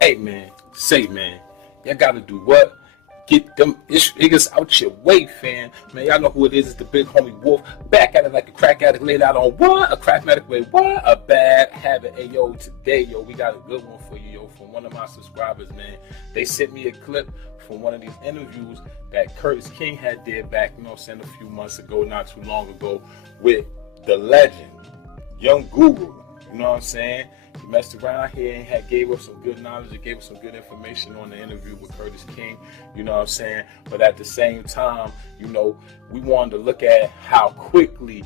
Hey man, say man, y'all gotta do what? Get them niggas out your way, fam. Man, y'all know who it is. It's the big homie Wolf. Back at it like a crack addict laid out on what? A crackmatic way. What? A bad habit. Hey, yo, today, yo, we got a good one for you, yo, from one of my subscribers, man. They sent me a clip from one of these interviews that Curtis King had did back, you know what I'm saying, a few months ago, not too long ago, with the legend, Young Guru. You know what I'm saying? He messed around here and gave us some good knowledge and gave us some good information on the interview with Curtis King. You know what I'm saying? But at the same time, you know, we wanted to look at how quickly,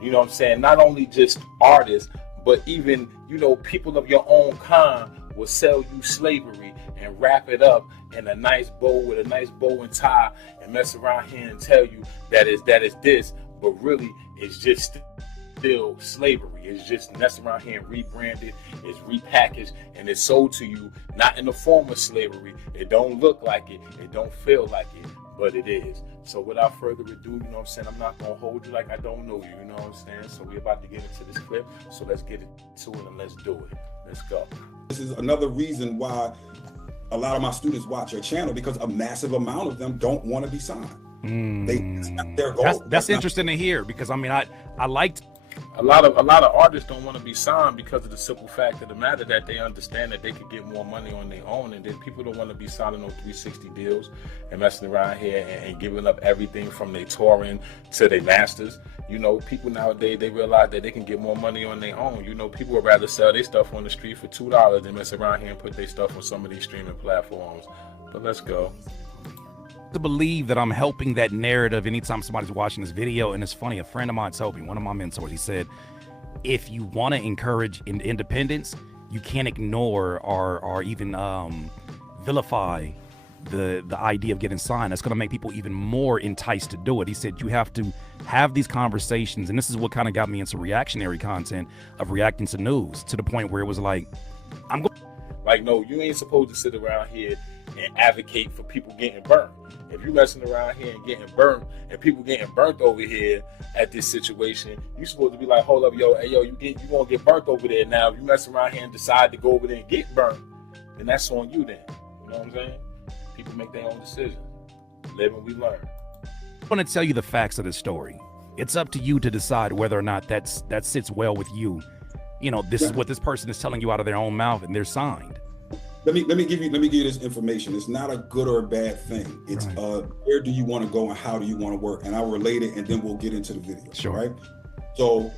you know what I'm saying, not only just artists, but even, you know, people of your own kind will sell you slavery and wrap it up in a nice bow with a nice bow and tie and mess around here and tell you that is this, but really it's just still slavery. It's just messing around here and rebranded, it's repackaged, and it's sold to you not in the form of slavery. It don't look like it, it don't feel like it, but it is. So without further ado, you know what I'm saying, I'm not gonna hold you like I don't know you, you know what I'm saying? So we're about to get into this clip, so let's get into it and let's do it. Let's go. This is another reason why a lot of my students watch your channel, because a massive amount of them don't want to be signed. It's not their goal. That's interesting to hear, because I mean, I liked a lot of artists don't want to be signed because of the simple fact of the matter that they understand that they could get more money on their own, and then people don't want to be signing those 360 deals and messing around here and giving up everything from their touring to their masters. You know, people nowadays, they realize that they can get more money on their own. You know, people would rather sell their stuff on the street for $2 than mess around here and put their stuff on some of these streaming platforms. But let's go. to believe that I'm helping that narrative anytime somebody's watching this video. And it's funny, a friend of mine told me, one of my mentors, he said, if you want to encourage independence, you can't ignore or even vilify the idea of getting signed. That's going to make people even more enticed to do it. He said you have to have these conversations, and this is what kind of got me into reactionary content of reacting to news, to the point where it was like, I'm going. Like, no, you ain't supposed to sit around here and advocate for people getting burnt. If you messing around here and getting burnt, and people getting burnt over here at this situation, you supposed to be like, hold up, yo, hey, yo, you gonna get burnt over there now. If you mess around here and decide to go over there and get burnt, then that's on you then. You know what I'm saying? People make their own decisions. Live and we learn. I want to tell you the facts of this story. It's up to you to decide whether or not that sits well with you. You know, this is what this person is telling you out of their own mouth, and they're signed. Let me give you this information. It's not a good or a bad thing. It's right. Where do you want to go and how do you want to work? And I'll relate it, and then we'll get into the video. Sure. Right. So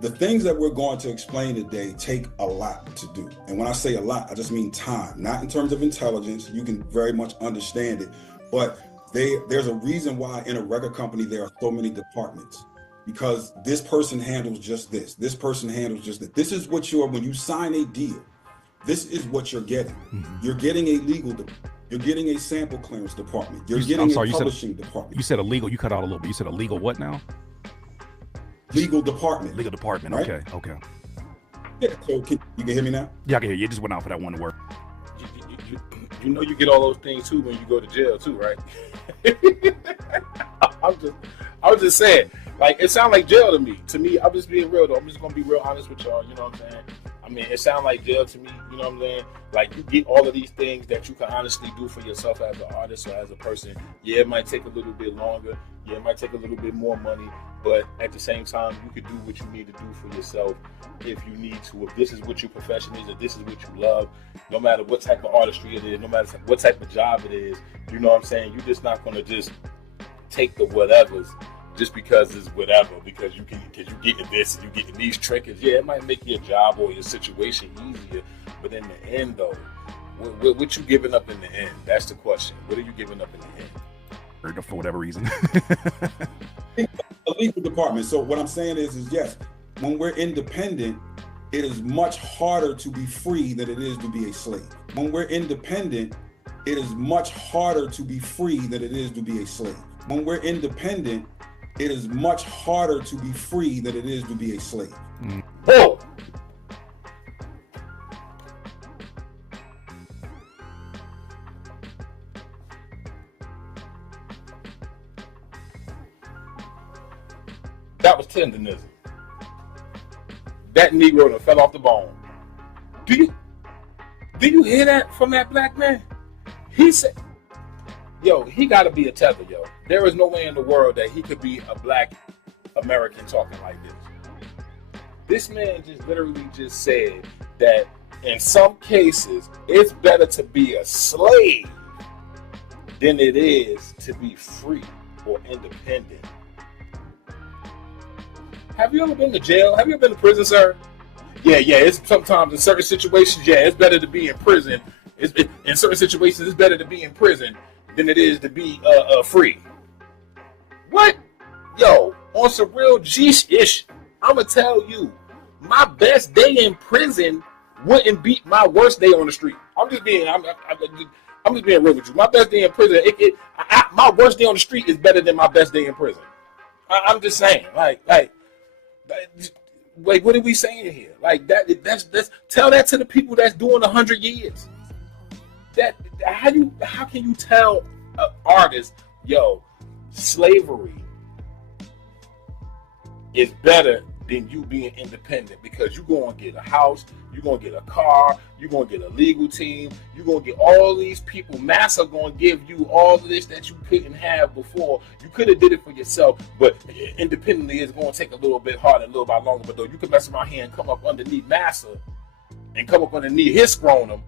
the things that we're going to explain today take a lot to do. And when I say a lot, I just mean time, not in terms of intelligence. You can very much understand it, but there's a reason why in a record company there are so many departments, because this person handles just this. This person handles just that. This is what when you sign a deal, this is what you're getting. Mm-hmm. You're getting a legal department. You're getting a sample clearance department. You're getting a publishing department. You said a legal, you cut out a little bit. You said a legal what now? Legal department. Legal department, right? Okay. Yeah, so you can hear me now? Yeah, I can hear you. It just went out for that one word. You know you get all those things too when you go to jail too, right? I'm just saying, like, it sounds like jail to me. To me, I'm just being real though. I'm just gonna be real honest with y'all, you know what I'm saying? I mean, it sounds like jail to me, you know what I'm saying? Like, you get all of these things that you can honestly do for yourself as an artist or as a person. Yeah, it might take a little bit longer. Yeah, it might take a little bit more money. But at the same time, you could do what you need to do for yourself if you need to. If this is what your profession is, if this is what you love, no matter what type of artistry it is, no matter what type of job it is, you know what I'm saying? You're just not going to just take the whatevers just because it's whatever, because you're getting this and you're getting these trinkets. Yeah, it might make your job or your situation easier, but in the end, though, what you giving up in the end? That's the question. What are you giving up in the end? For whatever reason. A legal department. So what I'm saying is yes, when we're independent, it is much harder to be free than it is to be a slave. When we're independent, it is much harder to be free than it is to be a slave. When we're independent, it is much harder to be free than it is to be a slave. Oh! That was tenderism. that Negro that fell off the bone. Do you hear that from that black man? He said, yo, he got to be a tether, yo. There is no way in the world that he could be a black American talking like this. This man just literally just said that in some cases, it's better to be a slave than it is to be free or independent. Have you ever been to jail? Have you ever been to prison, sir? Yeah. It's sometimes in certain situations, yeah, it's better to be in prison. In certain situations, it's better to be in prison than it is to be free. What? Yo, on some real G-ish, I'ma tell you, my best day in prison wouldn't beat my worst day on the street. I'm just being real with you. My best day in prison, my worst day on the street is better than my best day in prison. I'm just saying, like, what are we saying here? Like that's tell that to the people that's doing 100 years. That how can you tell an artist, yo, slavery is better than you being independent, because you're going to get a house, you're going to get a car, you're going to get a legal team, you're going to get all these people. Massa going to give you all of this that you couldn't have before. You could have did it for yourself, but independently it's going to take a little bit harder, a little bit longer. But though you can mess around here and come up underneath Massa and come up underneath his scrotum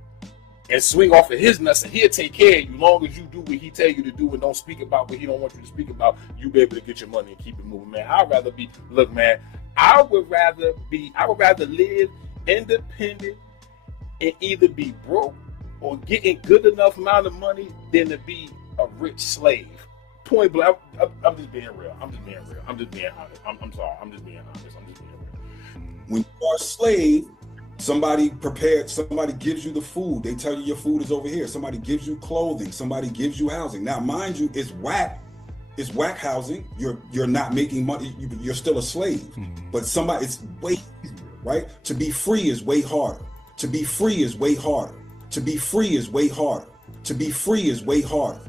and swing off of his nuts, and he'll take care of you long as you do what he tell you to do and don't speak about what he don't want you to speak about. You be able to get your money and keep it moving, man. I would rather live independent and either be broke or getting good enough amount of money than to be a rich slave. Point blank. I'm just being real. I'm just being honest. I'm sorry. I'm just being honest. I'm just being real. When you are a slave, somebody gives you the food. They tell you your food is over here. Somebody gives you clothing. Somebody gives you housing. Now, mind you, it's whack. It's whack housing. You're not making money. You're still a slave. Mm-hmm. But it's way easier, right? To be free is way harder. To be free is way harder. To be free is way harder. To be free is way harder.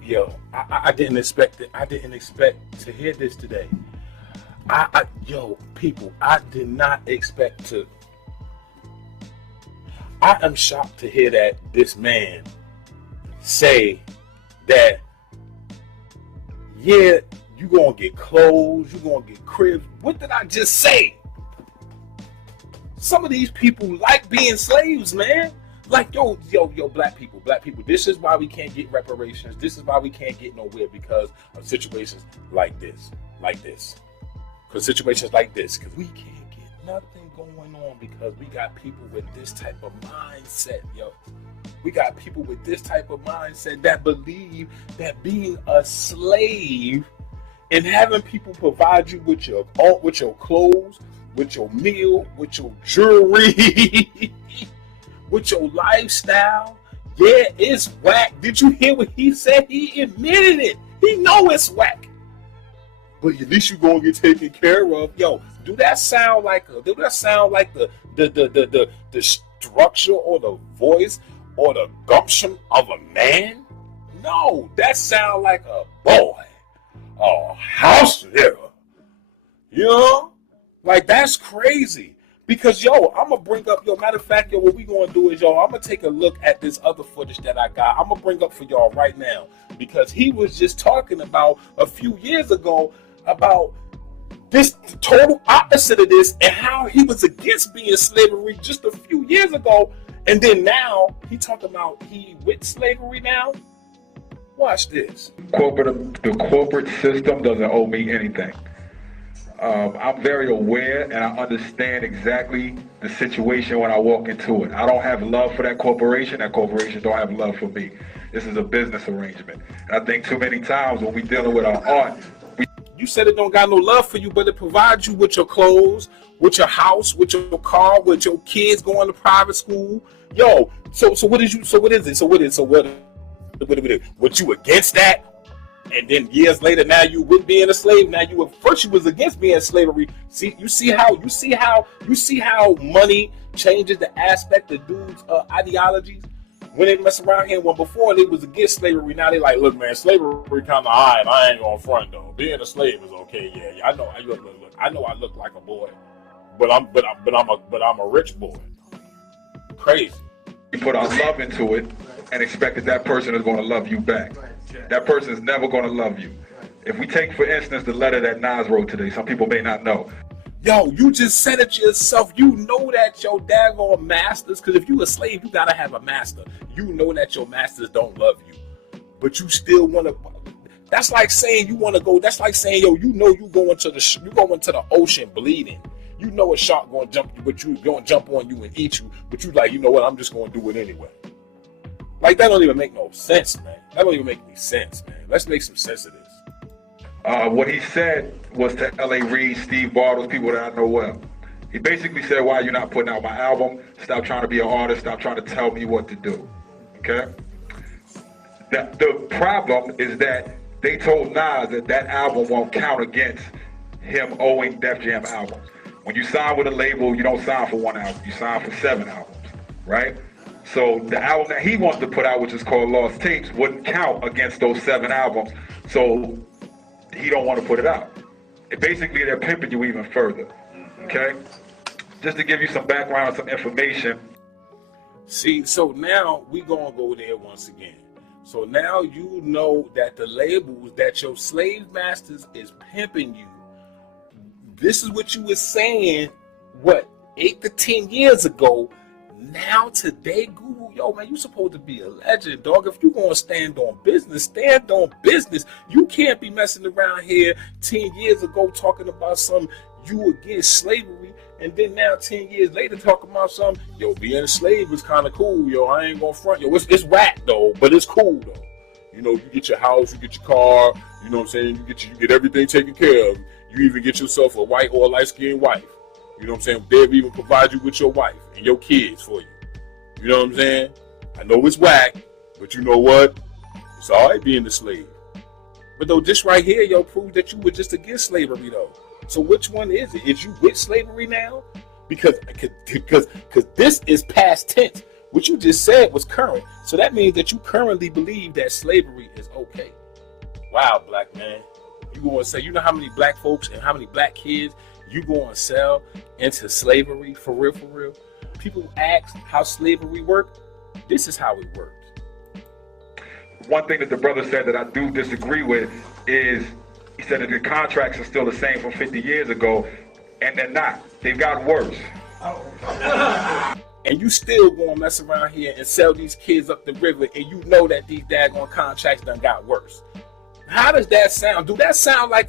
Yo, I didn't expect it. I didn't expect to hear this today. People, I did not expect to. I am shocked to hear that this man say that, yeah, you gonna get clothes, you gonna get cribs. What did I just say? Some of these people like being slaves, man. Like, yo, black people, this is why we can't get reparations. This is why we can't get nowhere, because of situations like this. Because situations like this, because we can't get nothing going on because we got people with this type of mindset, yo. We got people with this type of mindset that believe that being a slave and having people provide you with your clothes, with your meal, with your jewelry, with your lifestyle, yeah, it's whack. Did you hear what he said? He admitted it. He know it's whack. But at least you're gonna get taken care of. Yo, do that sound like the structure or the voice or the gumption of a man? No, that sound like a boy, a house nigga. You know? Like, that's crazy. Because, yo, I'm going to bring up, matter of fact, what we going to do is, I'm going to take a look at this other footage that I got. I'm going to bring up for y'all right now. Because he was just talking about a few years ago about this total opposite of this and how he was against being slavery just a few years ago. And then now he talking about he with slavery now. Watch this. The corporate system doesn't owe me anything. I'm very aware and I understand exactly the situation when I walk into it. I don't have love for that corporation. That corporation don't have love for me. This is a business arrangement. And I think too many times when we're dealing with our art, you said it don't got no love for you, but it provides you with your clothes, with your house, with your car, with your kids going to private school. Yo, so what is it? What you against that? And then years later, now you with being a slave. Now you first you was against being slavery. You see how money changes the aspect of dudes' ideologies. When they mess around here, when before they was against slavery, now they like, look, man, slavery kind of high. I ain't gonna front though. Being a slave is okay. Yeah. I know. Look. I know I look like a boy, but I'm a rich boy. Crazy. You put our love into it and expect that person is going to love you back. That person is never going to love you. If we take, for instance, the letter that Nas wrote today, some people may not know. Yo, you just said it yourself. You know that your daggone masters, because if you a slave, you gotta have a master. You know that your masters don't love you, but you still want to. That's like saying you want to go. That's like saying, yo, you know you going to the ocean bleeding. You know a shark going to jump you, but you going to jump on you and eat you. But you like, you know what? I'm just going to do it anyway. Like that don't even make no sense, man. That don't even make any sense, man. Let's make some sense of this. What he said was to L.A. Reid, Steve Bartles, people that I know well. He basically said, why are you not putting out my album? Stop trying to be an artist. Stop trying to tell me what to do. Okay? The problem is that they told Nas that album won't count against him owing Def Jam albums. When you sign with a label, you don't sign for one album. You sign for 7 albums, right? So the album that he wants to put out, which is called Lost Tapes, wouldn't count against those 7 albums. So he don't want to put it out. Basically, they're pimping you even further, okay? Just to give you some background and some information. See, so now we gonna go there once again. So now you know that the labels that your slave masters is pimping you. This is what you was saying, what, 8 to 10 years ago. Now today, Google, yo, man, you supposed to be a legend, dog. If you gonna stand on business, stand on business. You can't be messing around here 10 years ago talking about some you against slavery, and then now 10 years later talking about some, yo, being a slave is kind of cool, yo. I ain't gonna front, yo. It's whack though, but it's cool though. You know, you get your house, you get your car. You know what I'm saying? You get everything taken care of. You even get yourself a white or a light-skinned wife. You know what I'm saying? They'll even provide you with your wife and your kids for you. You know what I'm saying? I know it's whack, but you know what? It's all right being a slave. But though this right here, yo, proves that you were just against slavery, though. So which one is it? Is you with slavery now? Because this is past tense. What you just said was current. So that means that you currently believe that slavery is okay. Wow, black man. You going to say, you know how many black folks and how many black kids you going to sell into slavery for real, for real? People ask how slavery worked. This is how it worked. One thing that the brother said that I do disagree with is he said that the contracts are still the same from 50 years ago, and they're not. They've gotten worse. And you still going to mess around here and sell these kids up the river, and you know that these daggone contracts done got worse. How does that sound? Do that sound like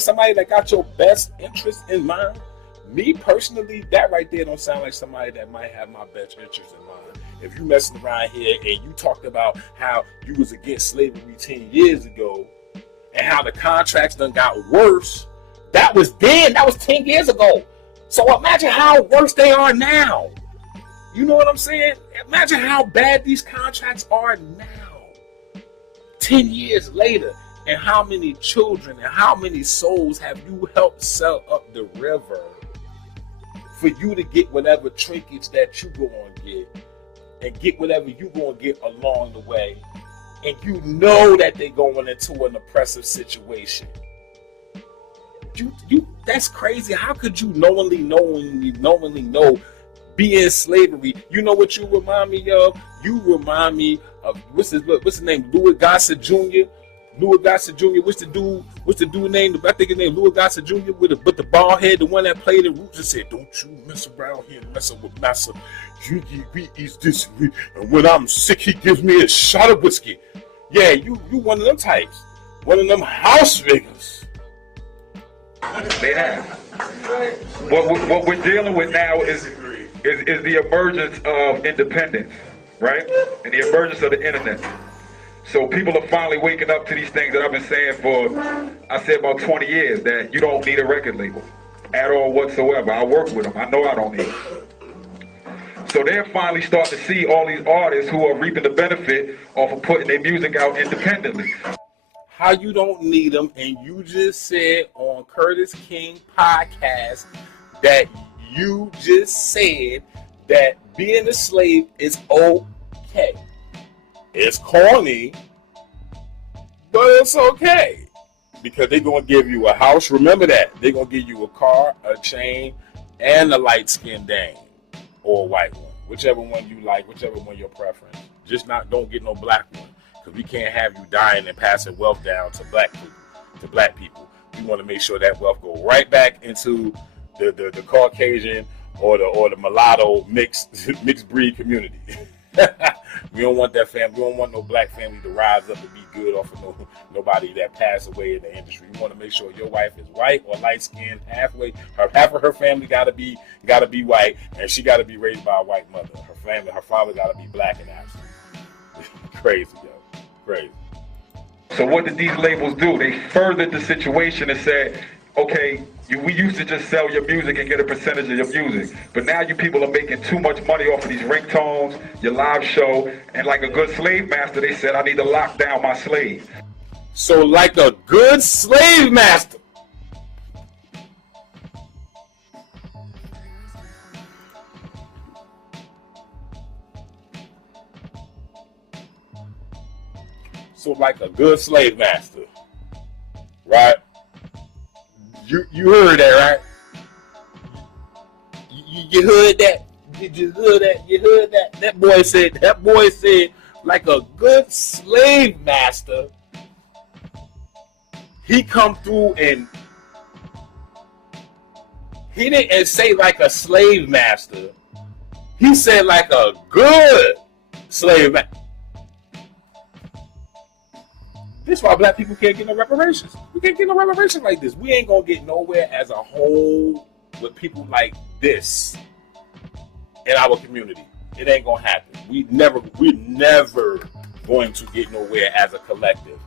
somebody that got your best interest in mind? Me personally, that right there don't sound like somebody that might have my best interest in mind. If you messing around here and you talked about how you was against slavery 10 years ago and how the contracts done got worse, that was then. That was 10 years ago. So imagine how worse they are now. You know what I'm saying? Imagine how bad these contracts are now. 10 years later, and how many children and how many souls have you helped sell up the river for you to get whatever trinkets that you going to get and get whatever you going to get along the way, and you know that they're going into an oppressive situation. That's crazy. How could you knowingly know be in slavery? You know what you remind me of? You remind me of what's his name? Louis Gossett Jr. Louis Gossett Jr. What's the dude name? I think his name Louis Gossett Jr. with the bald head, the one that played in Roots and said, "Don't you mess around here messing with Massa. We eat this, and when I'm sick, he gives me a shot of whiskey." Yeah, you one of them types, one of them house niggas. They have. What we're dealing with now is the emergence of independence, right? And the emergence of the internet. So people are finally waking up to these things that I've been saying for, I said about 20 years, that you don't need a record label at all whatsoever. I work with them. I know I don't need it. So they're finally starting to see all these artists who are reaping the benefit off of putting their music out independently. how you don't need them, and you just said on Curtis King podcast that you just said that being a slave is okay. It's corny, but it's okay. Because they're going to give you a house. Remember that. They're going to give you a car, a chain, and a light-skinned dame. Or a white one. Whichever one you like, whichever one your preference. Just don't get no black one. Because we can't have you dying and passing wealth down to black people. We want to make sure that wealth go right back into the Caucasian or the mulatto mixed breed community. We don't want that family. We don't want no black family to rise up and be good off of nobody that passed away in the industry. We want to make sure your wife is white or light skinned. Half of her family gotta be white, and she gotta be raised by a white mother. Her father gotta be black and absent. Crazy, yo, crazy. So what did these labels do? They furthered the situation and said, okay, we used to just sell your music and get a percentage of your music, but now you people are making too much money off of these ringtones, your live show, and like a good slave master, they said, I need to lock down my slave. So like a good slave master. So like a good slave master, right? You heard that, right? You heard that? Did you hear that? You heard that? That boy said, like a good slave master, he come through and he didn't say like a slave master. He said like a good slave master. This is why black people can't get no reparations. We can't get no reparations like this. We ain't gonna get nowhere as a whole with people like this in our community. It ain't gonna happen. We're never going to get nowhere as a collective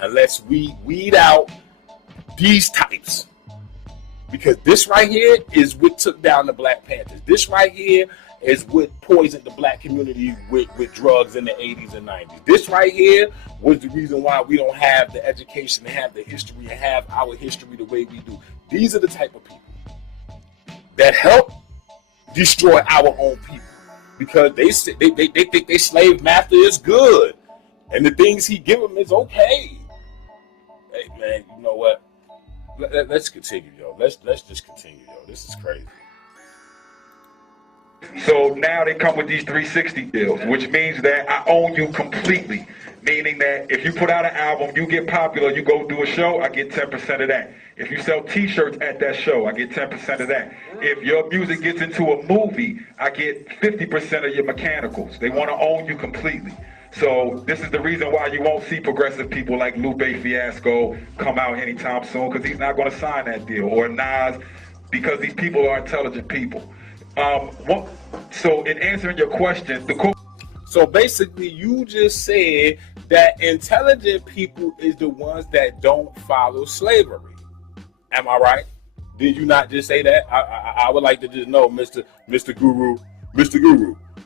unless we weed out these types. Because this right here is what took down the Black Panthers. This right here is what poisoned the black community with drugs in the 80s and 90s. This right here was the reason why we don't have the education and have the history and have our history the way we do. These are the type of people that help destroy our own people because they think their slave master is good and the things he give them is okay. Hey man, you know what? Let's continue, yo. Let's just continue, yo. This is crazy. So now they come with these 360 deals, which means that I own you completely. Meaning that if you put out an album, you get popular, you go do a show, I get 10% of that. If you sell t-shirts at that show, I get 10% of that. If your music gets into a movie, I get 50% of your mechanicals. They want to own you completely. So this is the reason why you won't see progressive people like Lupe Fiasco come out anytime soon, because he's not going to sign that deal, or Nas, because these people are intelligent people. So in answering your question, so basically you just said that intelligent people is the ones that don't follow slavery. Am I right? Did you not just say that? I would like to just know, Mr. Guru,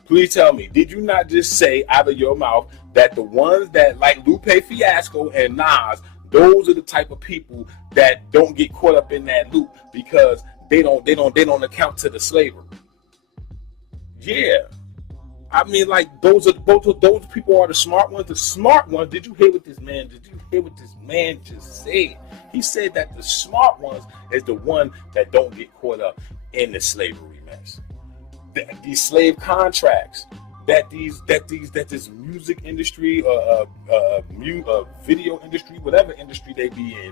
please tell me, did you not just say out of your mouth that the ones that like Lupe Fiasco and Nas, those are the type of people that don't get caught up in that loop because they don't account to the slavery? Yeah. I mean, like both of those people are the smart ones. The smart ones. Did you hear what this man just said? He said that the smart ones is the one that don't get caught up in the slavery mess. These slave contracts, that this music industry, video industry, whatever industry they be in,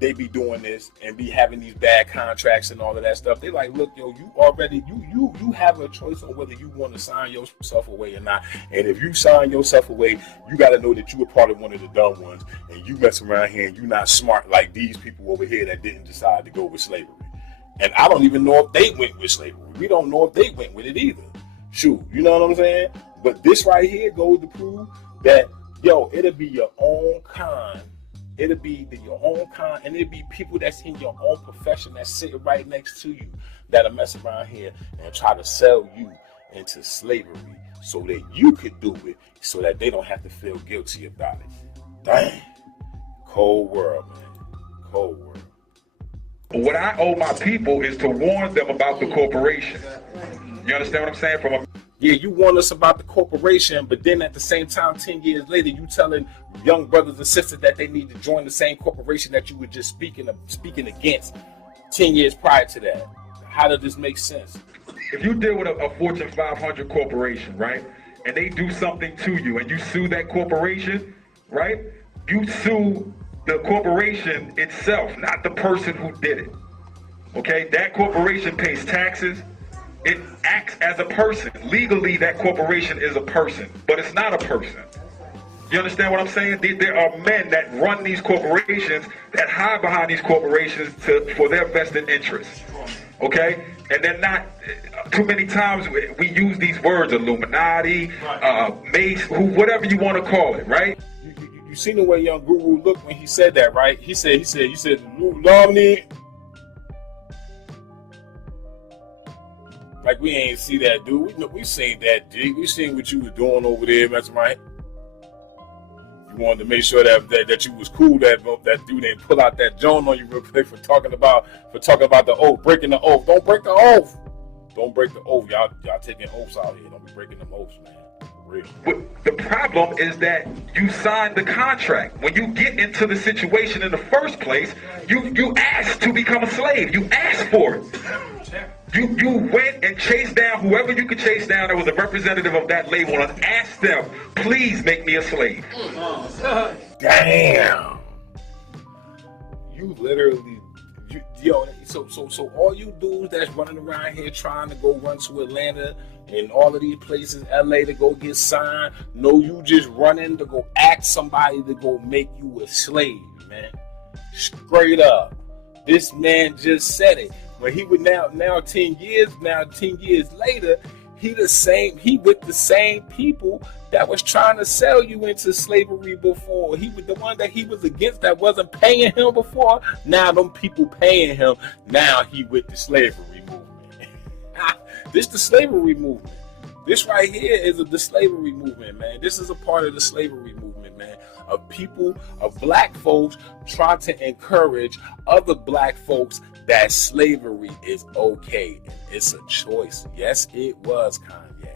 they be doing this and be having these bad contracts and all of that stuff. They like, look, yo, you have a choice on whether you want to sign yourself away or not. And if you sign yourself away, you got to know that you were part of one of the dumb ones, and you mess around here and you're not smart like these people over here that didn't decide to go with slavery. And I don't even know if they went with slavery. We don't know if they went with it either. Shoot, you know what I'm saying? But this right here goes to prove that, yo, it'll be your own kind. It'll be your own kind, and it'll be people that's in your own profession that's sitting right next to you that'll mess around here and try to sell you into slavery so that you could do it so that they don't have to feel guilty about it. Dang. Cold world, man. Cold world. What I owe my people is to warn them about the corporation. You understand what I'm saying? Yeah, you warn us about the corporation, but then at the same time, 10 years later, you telling young brothers and sisters that they need to join the same corporation that you were just speaking against 10 years prior to that. How does this make sense? If you deal with a Fortune 500 corporation, right, and they do something to you and you sue that corporation, right, you sue the corporation itself, not the person who did it. Okay, that corporation pays taxes. It acts as a person. Legally, that corporation is a person, but it's not a person. You understand what I'm saying? There are men that run these corporations, that hide behind these corporations for their vested interests. Okay? And they're not, too many times we use these words, Illuminati, Mace, whatever you want to call it, right? You seen the way young Guru looked when he said that, right? He said, Illuminati. Like, we ain't see that, dude. We seen that, dude. We seen what you was doing over there, that's right. You wanted to make sure that you was cool, that dude didn't pull out that joint on you real quick for talking about the oath, breaking the oath. Don't break the oath. Don't break the oath. Y'all taking oaths out here. Don't be breaking them oaths, man. Real. But the problem is that you signed the contract. When you get into the situation in the first place, you asked to become a slave. You asked for it. You went and chased down whoever you could chase down that was a representative of that label and asked them, please make me a slave. Damn. You literally, so all you dudes that's running around here trying to go run to Atlanta and all of these places, LA, to go get signed, no, you just running to go ask somebody to go make you a slave, man. Straight up. This man just said it. But he would now 10 years later, he with the same people that was trying to sell you into slavery before. He was the one that he was against that wasn't paying him before. Now them people paying him. Now he with the slavery movement. This the slavery movement. This right here is the slavery movement, man. This is a part of the slavery movement, man. Of black folks trying to encourage other black folks that slavery is okay. It's a choice. Yes, it was, Kanye.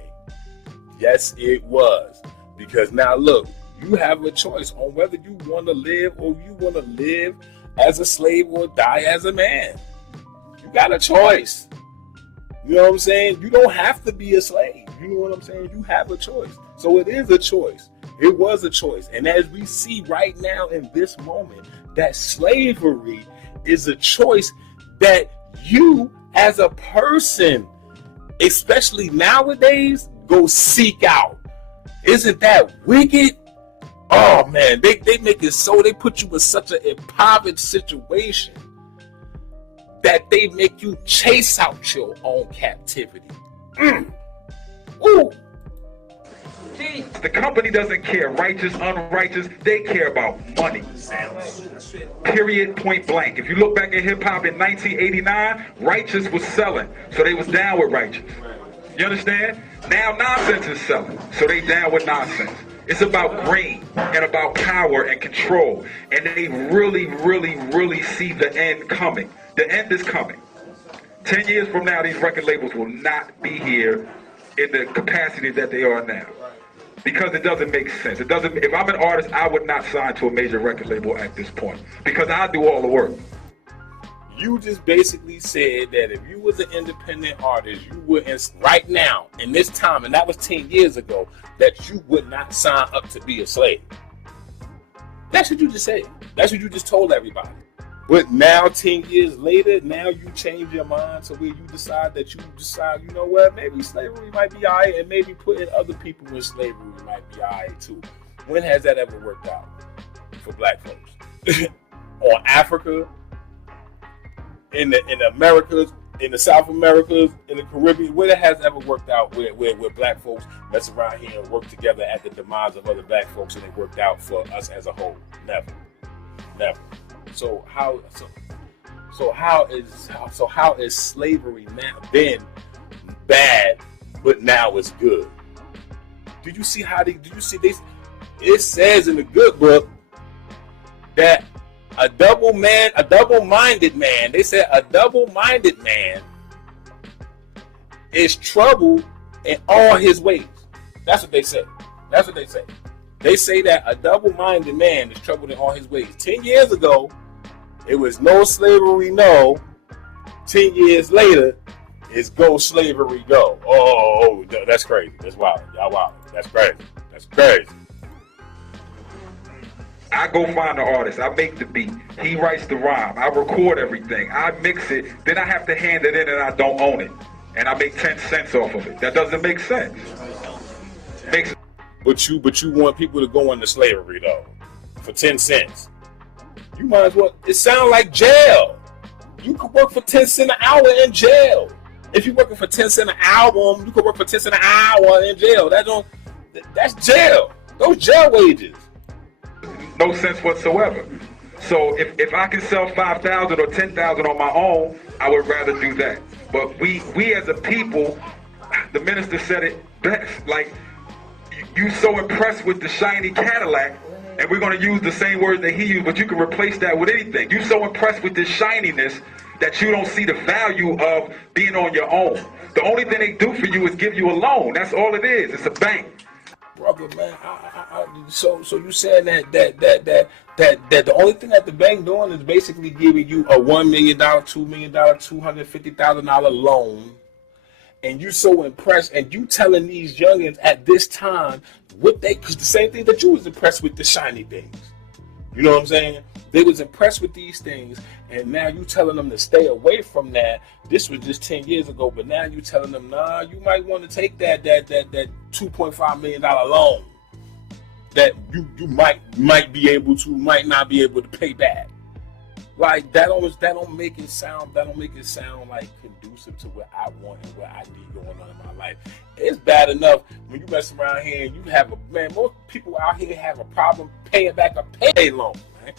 Yes, it was. Because now look, you have a choice on whether you want to live or you want to live as a slave or die as a man. You got a choice. You know what I'm saying? You don't have to be a slave. You know what I'm saying? You have a choice. So it is a choice. It was a choice. And as we see right now in this moment, that slavery is a choice that you as a person, especially nowadays, go seek out. Isn't that wicked? Oh man, they make it so, they put you in such an impoverished situation that they make you chase out your own captivity. Ooh. The company doesn't care, righteous, unrighteous, they care about money. Period, point blank. If you look back at hip hop in 1989, righteous was selling, so they was down with righteous. You understand? Now nonsense is selling, so they down with nonsense. It's about green and about power and control, and they really, really, really see the end coming. The end is coming. 10 years from now, these record labels will not be here in the capacity that they are now. Because it doesn't make sense. If I'm an artist, I would not sign to a major record label at this point. Because I do all the work. You just basically said that if you was an independent artist, you wouldn't, right now, in this time, and that was 10 years ago, that you would not sign up to be a slave. That's what you just said. That's what you just told everybody. But now, 10 years later, now you change your mind to where you decide, you know what, maybe slavery might be all right, and maybe putting other people in slavery might be all right too. When has that ever worked out for black folks? On Africa, in the Americas, in the South Americas, in the Caribbean, where it has ever worked out where black folks mess around here and work together at the demise of other black folks and it worked out for us as a whole? Never. So how is slavery now been bad, but now it's good? Did you see this? It says in the good book that a double-minded man. They said a double-minded man is trouble in all his ways. That's what they say. That's what they say. They say that a double-minded man is troubled in all his ways. 10 years ago, it was no slavery, no. 10 years later, it's go slavery, go. Oh, that's crazy. That's wild. Y'all wild. That's crazy. That's crazy. I go find the artist. I make the beat. He writes the rhyme. I record everything. I mix it. Then I have to hand it in and I don't own it. And I make 10 cents off of it. That doesn't make sense. But you want people to go into slavery though for 10 cents. You might as well. It sounds like jail. You could work for 10 cents an hour in jail. If you're working for 10 cents an album, you could work for 10 cents an hour in jail. That's jail. Those jail wages. No sense whatsoever. So if I can sell 5,000 or 10,000 on my own, I would rather do that. But we as a people, the minister said it best. Like, you so impressed with the shiny Cadillac, and we're going to use the same words that he used, but you can replace that with anything. You so impressed with this shininess that you don't see the value of being on your own. The only thing they do for you is give you a loan. That's all it is. It's a bank. Brother, man, so you saying that the only thing that the bank doing is basically giving you a $1 million, $2 million, $250,000 loan, and you so impressed, and you telling these youngins at this time because the same thing that you was impressed with, the shiny things. You know what I'm saying? They was impressed with these things, and now you telling them to stay away from that. This was just 10 years ago, but now you telling them, nah, you might want to take that $2.5 million loan that you might not be able to pay back. Like that don't make it sound like conducive to what I want and what I need going on in my life. It's bad enough when you mess around here and you have most people out here have a problem paying back a payday loan, man.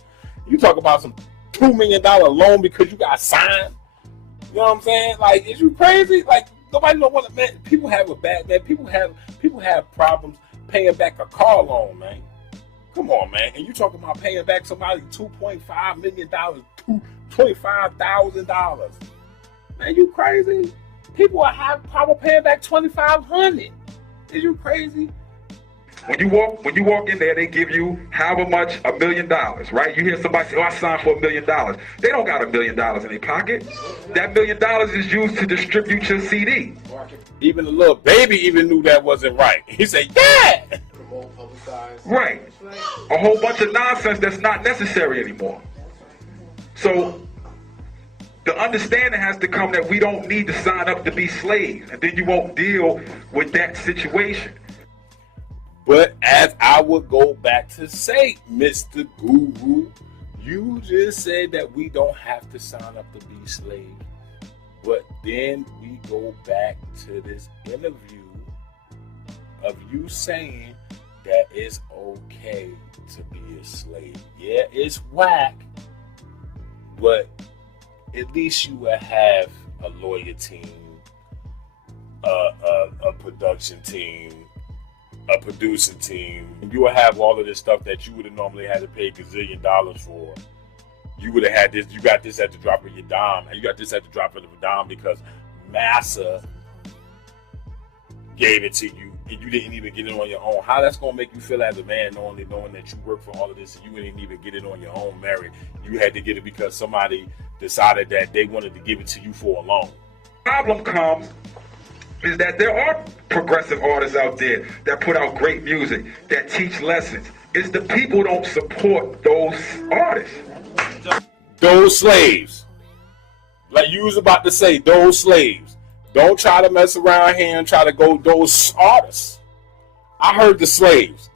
You talk about some $2 million loan because you got signed. You know what I'm saying? Like, is you crazy? Like, nobody don't want to, man. People have people have problems paying back a car loan, man. Come on, man. And you talking about paying back somebody $2.5 million, $25,000. Man, you crazy? People have problem paying back $2,500. Is you crazy? When you walk in there, they give you however much, $1 million, right? You hear somebody say, oh, I signed for $1 million. They don't got $1 million in their pocket. That $1 million is used to distribute your CD. Even the little baby even knew that wasn't right. He said, yeah! Right. A whole bunch of nonsense that's not necessary anymore. So the understanding has to come that we don't need to sign up to be slaves, and then you won't deal with that situation. But as I would go back to say, Mr. Guru, you just said that we don't have to sign up to be slaves. But then we go back to this interview of you saying that it's okay to be a slave. Yeah, it's whack, but at least you will have a lawyer team, a production team, a producing team. You will have all of this stuff that you would have normally had to pay $gazillion for. You would have had this. You got this at the drop of your dime, and you got this at the drop of a dime because Massa gave it to you, and you didn't even get it on your own. How that's gonna make you feel as a man, knowing that you work for all of this, and you didn't even get it on your own merit? You had to get it because somebody decided that they wanted to give it to you for a loan. Problem comes is that there are progressive artists out there that put out great music, that teach lessons. It's the people don't support those artists. Those slaves. Like you was about to say, those slaves. Don't try to mess around here and try to go those artists. I heard the slaves.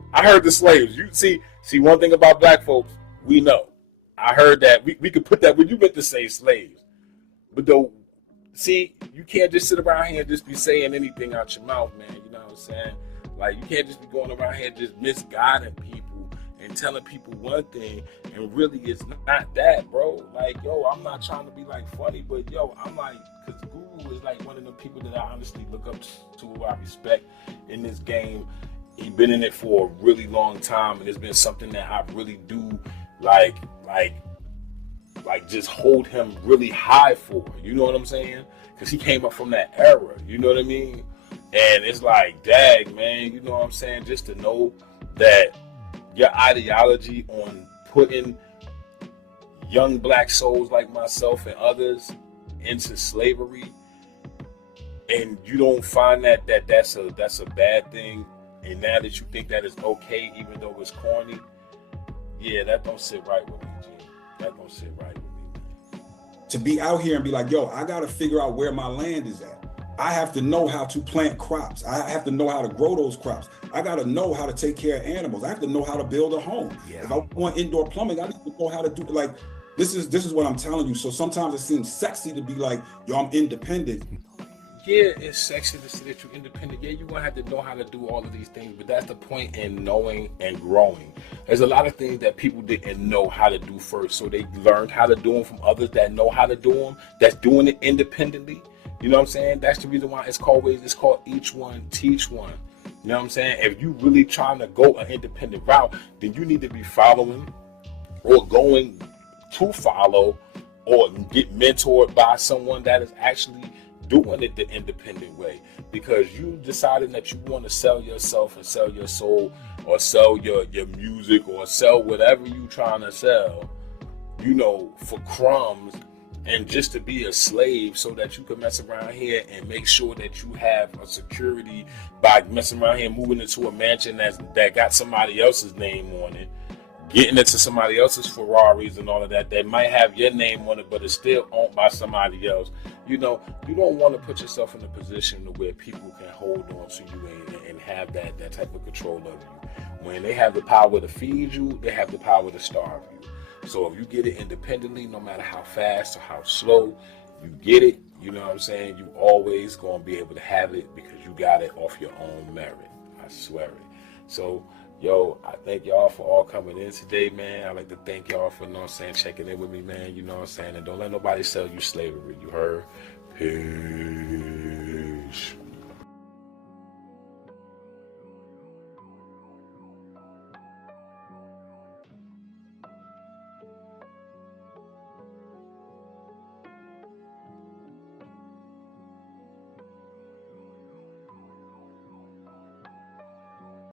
You see one thing about black folks, we know. I heard that. We could put that when you meant to say slaves. But though, see, you can't just sit around here and just be saying anything out your mouth, man. You know what I'm saying? Like, you can't just be going around here just misguiding people and telling people one thing, and really it's not that, bro. Like, yo, I'm not trying to be like funny, but yo, I'm like, because Guru is like one of the people that I honestly look up to, who I respect in this game. He's been in it for a really long time, and it's been something that I really do like like just hold him really high for, you know what I'm saying? Because he came up from that era, you know what I mean? And it's like, dang, man, you know what I'm saying? Just to know that your ideology on putting young black souls like myself and others into slavery, and you don't find that's a bad thing, and now that you think that is okay, even though it's corny, yeah, that don't sit right with me, G. That don't sit right with me, man. To be out here and be like, yo, I got to figure out where my land is at. I have to know how to plant crops. I have to know how to grow those crops. I got to know how to take care of animals. I have to know how to build a home. Yeah. If I want indoor plumbing, I need to know how to do, like, this is what I'm telling you. So sometimes it seems sexy to be like, yo, I'm independent. Yeah, it's sexy to say that you're independent. Yeah, you're going to have to know how to do all of these things, but that's the point in knowing and growing. There's a lot of things that people didn't know how to do first, so they learned how to do them from others that know how to do them, that's doing it independently. You know what I'm saying? That's the reason why it's called each one, teach one. You know what I'm saying? If you really trying to go an independent route, then you need to be following or going to follow or get mentored by someone that is actually doing it the independent way, because you decided that you want to sell yourself and sell your soul or sell your music or sell whatever you trying to sell, you know, for crumbs, and just to be a slave so that you can mess around here and make sure that you have a security by messing around here, moving into a mansion that got somebody else's name on it, getting into somebody else's Ferraris and all of that might have your name on it, but it's still owned by somebody else. You know, you don't want to put yourself in a position to where people can hold on to you and have that type of control of you. When they have the power to feed you, they have the power to starve you. So if you get it independently, no matter how fast or how slow you get it, you know what I'm saying, you always going to be able to have it because you got it off your own merit. I swear it. So, yo, I thank y'all for all coming in today, man. I'd like to thank y'all for, you know what I'm saying, checking in with me, man. You know what I'm saying? And don't let nobody sell you slavery. You heard? Peace.